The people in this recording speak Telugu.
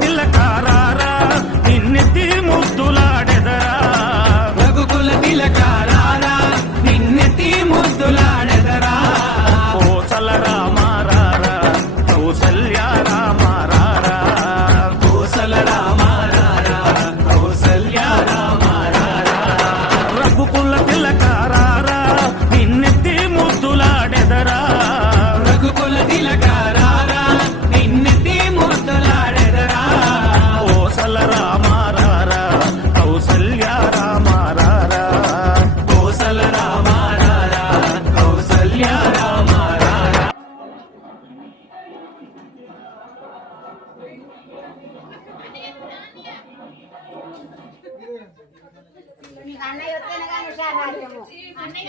తిలకారారా నిన్నెత్తి ముద్దులాడెదరా రఘుకుల తిలకారారా నిన్నెత్తి ముద్దులాడెదరా కోసల రామారారా కౌసల్య రామారారా కోసల రామారారా కౌసల్య రామారారా రఘుకుల తిలకారారా నిన్నెత్తి ముద్దులాడెదరా రఘుకుల తిలకారారా నిన్నెత్తి ముద్దులాడెదరా కోసల రామారారా కౌసల్య రామారారా కోసల రామారారా కౌసల్య రామారారా అన్నయ్య